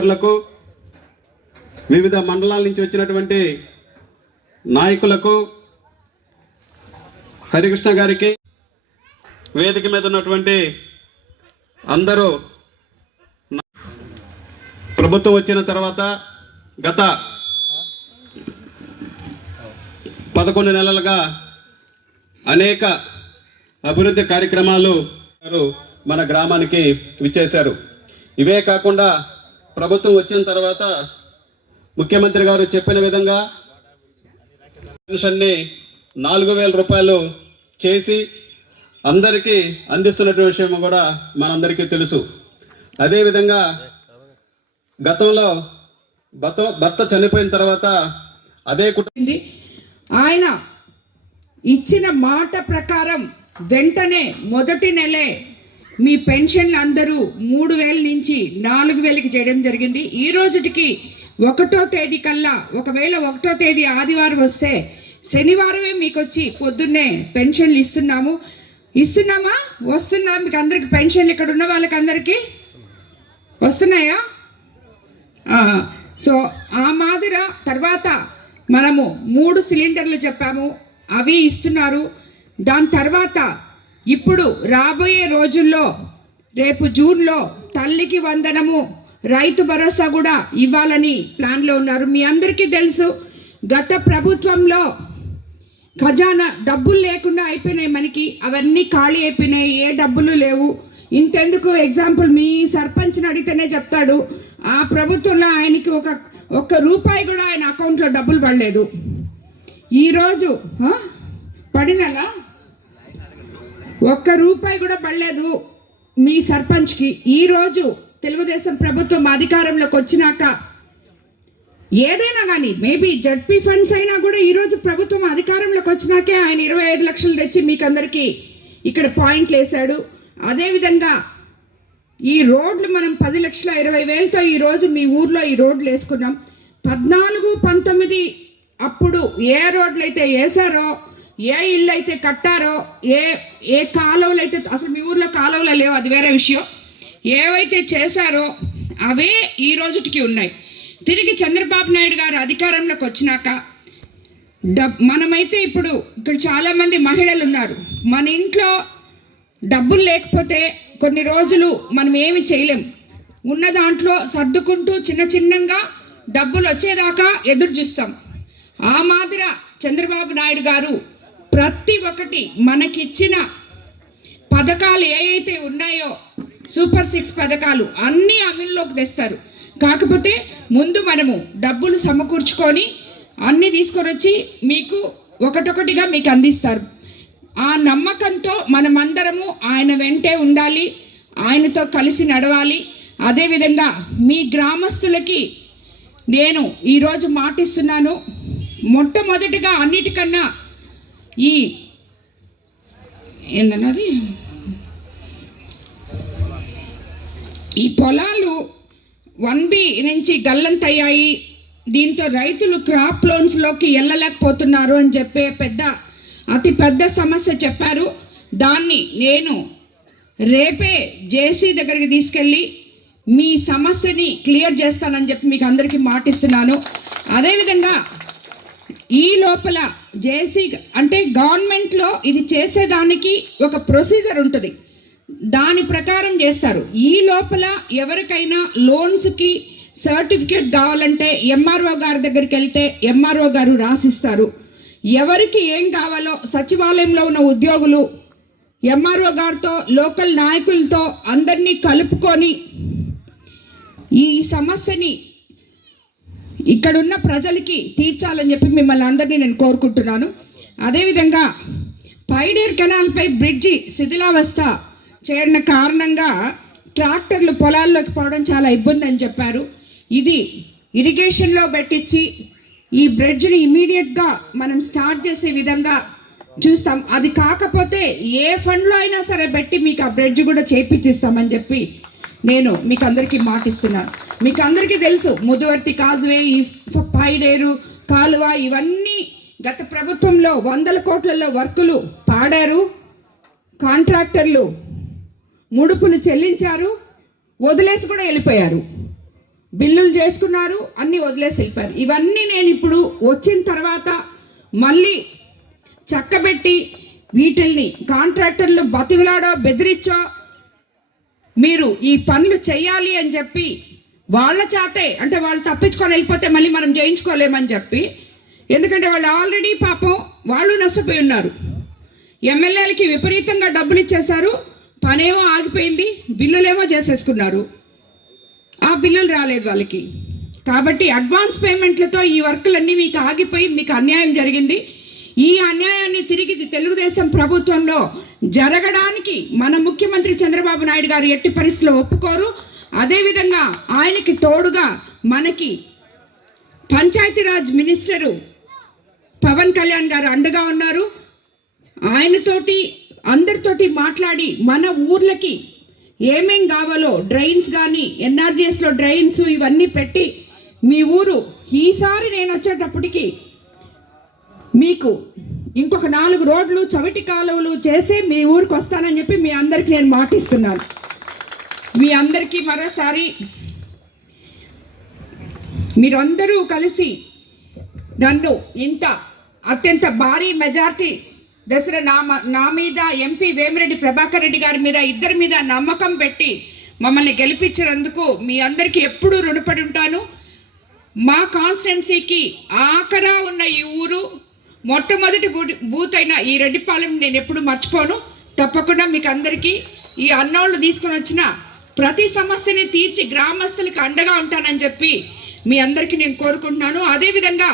అధికారులకు వివిధ మండలాల నుంచి వచ్చినటువంటి నాయకులకు హరికృష్ణ గారికి వేదిక మీద ఉన్నటువంటి అందరూ ప్రభుత్వం వచ్చిన తర్వాత గత పదకొండు నెలలుగా అనేక అభివృద్ధి కార్యక్రమాలు మన గ్రామానికి విచ్చేశారు. ఇవే కాకుండా ప్రభుత్వం వచ్చిన తర్వాత ముఖ్యమంత్రి గారు చెప్పిన విధంగా పెన్షన్ని నాలుగు వేల రూపాయలు చేసి అందరికీ అందిస్తున్నటువంటి విషయం కూడా మనందరికీ తెలుసు. అదేవిధంగా గతంలో భర్త భర్త చనిపోయిన తర్వాత అదే కుటుంబం ఆయన ఇచ్చిన మాట ప్రకారం వెంటనే మొదటి నెలే మీ పెన్షన్లు అందరూ మూడు వేల నుంచి నాలుగు వేలకి చేయడం జరిగింది. ఈ రోజుటికి ఒకటో తేదీ కల్లా ఒకవేళ ఒకటో తేదీ ఆదివారం వస్తే శనివారమే మీకు వచ్చి పొద్దున్నే పెన్షన్లు ఇస్తున్నాము. ఇస్తున్నామా? వస్తున్నా మీకు అందరికి పెన్షన్లు ఇక్కడ ఉన్న వాళ్ళకి అందరికీ వస్తున్నాయా సో ఆ మాదిర తర్వాత మనము మూడు సిలిండర్లు చెప్పాము. అవి ఇస్తున్నారు. దాని తర్వాత ఇప్పుడు రాబోయే రోజుల్లో రేపు జూన్లో తల్లికి వందనము రైతు భరోసా కూడా ఇవ్వాలని ప్లాన్లో ఉన్నారు. మీ అందరికీ తెలుసు గత ప్రభుత్వంలో ఖజానా డబ్బులు లేకుండా అయిపోయినాయి మనకి. అవన్నీ ఖాళీ అయిపోయినాయి ఏ డబ్బులు లేవు. ఇంతెందుకు ఎగ్జాంపుల్ మీ సర్పంచ్ని అడిగితేనే చెప్తాడు ఆ ప్రభుత్వంలో ఆయనకి ఒక ఒక్క రూపాయి కూడా ఆయన అకౌంట్లో డబ్బులు పడలేదు. ఈరోజు పడినలా? ఒక్క రూపాయి కూడా పడలేదు. మీ సర్పంచ్కి ఈరోజు తెలుగుదేశం ప్రభుత్వం అధికారంలోకి వచ్చినాక ఏదైనా కానీ మేబీ జడ్పీ ఫండ్స్ అయినా కూడా ఈరోజు ప్రభుత్వం అధికారంలోకి వచ్చినాకే ఆయన ఇరవై ఐదు లక్షలు తెచ్చి మీకు అందరికీ ఇక్కడ పాయింట్లు వేశాడు. అదేవిధంగా ఈ రోడ్లు మనం పది లక్షల ఇరవై వేలతో ఈరోజు మీ ఊర్లో ఈ రోడ్లు వేసుకున్నాం. పద్నాలుగు పంతొమ్మిది అప్పుడు ఏ రోడ్లు అయితే వేసారో ఏ ఇల్లు అయితే కట్టారో ఏ ఏ కాలువలు అయితే అసలు మీ ఊర్లో కాలువలు లేవు అది వేరే విషయం. ఏవైతే చేశారో అవే ఈ రోజుటికి ఉన్నాయి. తిరిగి చంద్రబాబు నాయుడు గారు అధికారంలోకి వచ్చినాక డబ్ మనమైతే ఇప్పుడు ఇక్కడ చాలామంది మహిళలు ఉన్నారు. మన ఇంట్లో డబ్బులు లేకపోతే కొన్ని రోజులు మనం ఏమి చేయలేం. ఉన్న దాంట్లో సర్దుకుంటూ చిన్న చిన్నంగా డబ్బులు వచ్చేదాకా ఎదురు చూస్తాం. ఆ మాదిర చంద్రబాబు నాయుడు గారు ప్రతి ఒక్కటి మనకిచ్చిన పథకాలు ఏవైతే ఉన్నాయో సూపర్ సిక్స్ పథకాలు అన్నీ అమల్లోకి తెస్తారు. కాకపోతే ముందు మనము డబ్బులు సమకూర్చుకొని అన్నీ తీసుకొని వచ్చి మీకు ఒకటొకటిగా మీకు అందిస్తారు. ఆ నమ్మకంతో మనమందరము ఆయన వెంటే ఉండాలి ఆయనతో కలిసి నడవాలి. అదేవిధంగా మీ గ్రామస్తులకి నేను ఈరోజు మాటిస్తున్నాను. మొట్టమొదటిగా అన్నిటికన్నా ఈ ఏంటన్నది ఈ పొలాలు వన్ బి నుంచి గల్లంతయ్యాయి. దీంతో రైతులు క్రాప్ లోన్స్లోకి వెళ్ళలేకపోతున్నారు అని చెప్పే పెద్ద అతి పెద్ద సమస్య చెప్పారు. దాన్ని నేను రేపే జేసీ దగ్గరికి తీసుకెళ్ళి మీ సమస్యని క్లియర్ చేస్తానని చెప్పి మీకు అందరికీ మాటిస్తున్నాను. అదేవిధంగా ఈ లోపల జేసీ అంటే గవర్నమెంట్లో ఇది చేసేదానికి ఒక ప్రొసీజర్ ఉంటుంది. దాని ప్రకారం చేస్తారు. ఈ లోపల ఎవరికైనా లోన్స్కి సర్టిఫికేట్ కావాలంటే ఎంఆర్ఓ గారి దగ్గరికి వెళ్తే ఎంఆర్ఓ గారు రాసిస్తారు. ఎవరికి ఏం కావాలో సచివాలయంలో ఉన్న ఉద్యోగులు ఎంఆర్ఓ గారితో లోకల్ నాయకులతో అందరినీ కలుపుకొని ఈ సమస్యని ఇక్కడున్న ప్రజలకి తీర్చాలని చెప్పి మిమ్మల్ని అందరినీ నేను కోరుకుంటున్నాను. అదేవిధంగా పైడేర్ కెనాల్పై బ్రిడ్జి శిథిలావస్థ చేరిన కారణంగా ట్రాక్టర్లు పొలాల్లోకి పోవడం చాలా ఇబ్బంది అని చెప్పారు. ఇది ఇరిగేషన్లో పెట్టించి ఈ బ్రిడ్జ్ని ఇమీడియట్గా మనం స్టార్ట్ చేసే విధంగా చూస్తాం. అది కాకపోతే ఏ ఫండ్లో అయినా సరే పెట్టి మీకు ఆ బ్రిడ్జ్ కూడా చేపించిస్తామని చెప్పి నేను మీకు అందరికీ మాటిస్తున్నాను మీకు అందరికీ తెలుసు ముదువర్తి కాజువే ఈ పైడేరు కాలువ ఇవన్నీ గత ప్రభుత్వంలో వందల కోట్లలో వర్కులు పాడారు కాంట్రాక్టర్లు ముడుపులు చెల్లించారు వదిలేసి కూడా వెళ్ళిపోయారు. బిల్లులు చేసుకున్నారు అన్నీ వదిలేసి వెళ్ళిపోయారు. ఇవన్నీ నేను ఇప్పుడు వచ్చిన తర్వాత మళ్ళీ చక్కబెట్టి వీటిల్ని కాంట్రాక్టర్లు బతివిలాడో బెదిరించో మీరు ఈ పనులు చేయాలి అని చెప్పి వాళ్ళ చేతే అంటే వాళ్ళు తప్పించుకొని వెళ్ళిపోతే మళ్ళీ మనం చేయించుకోలేమని చెప్పి ఎందుకంటే వాళ్ళు ఆల్రెడీ పాపం వాళ్ళు నష్టపోయి ఉన్నారు. ఎమ్మెల్యేలకి విపరీతంగా డబ్బులు ఇచ్చేశారు పనేమో ఆగిపోయింది బిల్లులేమో చేసేసుకున్నారు. ఆ బిల్లులు రాలేదు వాళ్ళకి. కాబట్టి అడ్వాన్స్ పేమెంట్లతో ఈ వర్కులన్నీ మీకు ఆగిపోయి మీకు అన్యాయం జరిగింది. ఈ అన్యాయాన్ని తిరిగి తెలుగుదేశం ప్రభుత్వంలో జరగడానికి మన ముఖ్యమంత్రి చంద్రబాబు నాయుడు గారు ఎట్టి పరిస్థితిలో ఒప్పుకోరు. అదేవిధంగా ఆయనకి తోడుగా మనకి పంచాయతీరాజ్ మినిస్టరు పవన్ కళ్యాణ్ గారు అండగా ఉన్నారు. ఆయనతోటి అందరితోటి మాట్లాడి మన ఊర్లకి ఏమేం కావాలో డ్రైన్స్ కానీ ఎన్ఆర్జిఎస్లో డ్రైన్స్ ఇవన్నీ పెట్టి మీ ఊరు ఈసారి నేను వచ్చేటప్పటికి మీకు ఇంకొక నాలుగు రోడ్లు చవిటి కాలువలు చేసి మీ ఊరికి వస్తానని చెప్పి మీ అందరికి నేను మాటిస్తున్నాను. మీ అందరికీ మరోసారి మీరందరూ కలిసి నన్ను ఇంత అత్యంత భారీ మెజార్టీ దసరా నా నా మీద ఎంపీ వేమిరెడ్డి ప్రభాకర్ రెడ్డి గారి మీద ఇద్దరి మీద నమ్మకం పెట్టి మమ్మల్ని గెలిపించినందుకు మీ అందరికీ ఎప్పుడూ రుణపడి ఉంటాను. మా కాన్స్టిట్యున్సీకి ఆఖరా ఉన్న ఈ ఊరు మొట్టమొదటి బూ- బూత్ అయిన ఈ రెడ్డిపాలెం నేను ఎప్పుడు మర్చిపోను. తప్పకుండా మీకు అందరికీ ఈ అన్నోళ్ళు తీసుకొని వచ్చిన ప్రతి సమస్యని తీర్చి గ్రామస్తులకు అండగా ఉంటానని చెప్పి మీ అందరికీ నేను కోరుకుంటున్నాను. అదేవిధంగా